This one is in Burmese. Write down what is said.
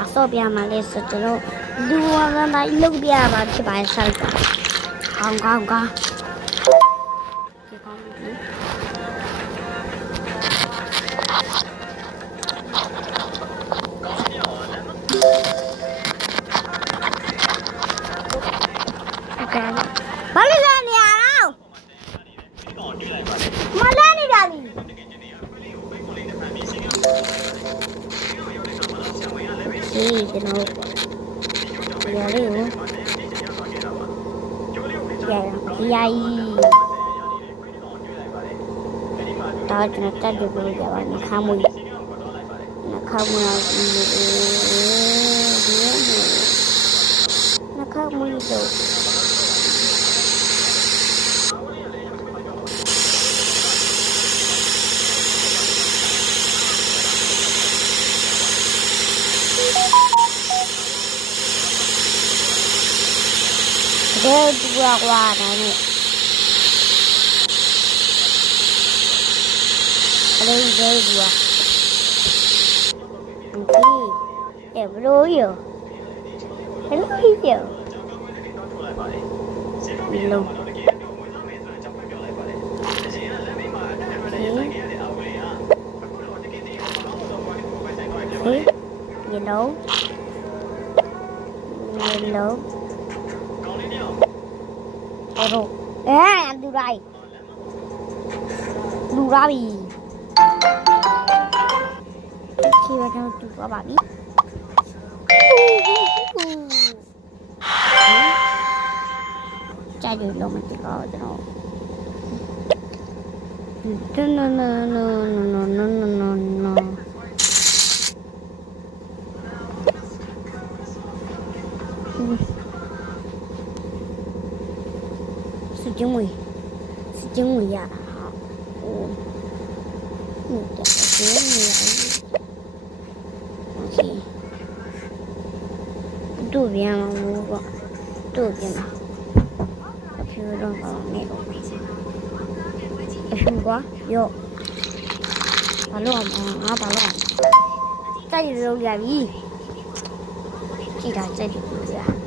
အစောပြမှာလဲဆိုတော့လူဝါကတိုင်းလုတ်ပြပါဖြစ်ပါဆောက်တာကောင်းကောင်းကောင်းဒီကောင်းပြီဘာလို့လဲနေရအောင်မလဲနေတာပြီဒီကျွန်တော်ရလေးကိုရတော့ကျွန်တော်တက်ကြည့်ကြပါနှခမ်းမွေးနှခမ်းမွေးတော့ဒီကွာဒါနဲ့အလေးသေးကွာဒီဘလို့ရောဘလို့ရောဒီလုံးဒီလုံးတော့လူရိုက်လူရာဘီချီရတော့တူပါပြီကြိုက်လို့လုံးမကြည့်တော့ကျွန်တော်စကြဝဠာရတာဟုတ်တယ်ဒီနေရာโอเคတို့ပြန်လို့ပေါ့တို့ပြန်လာအဖြူတော့နေတော့အဖြူကွာရောဘာလို့ငါဘာလို့ကြိုက်လို့ရပြီကြည့်တာကြိုက်တယ်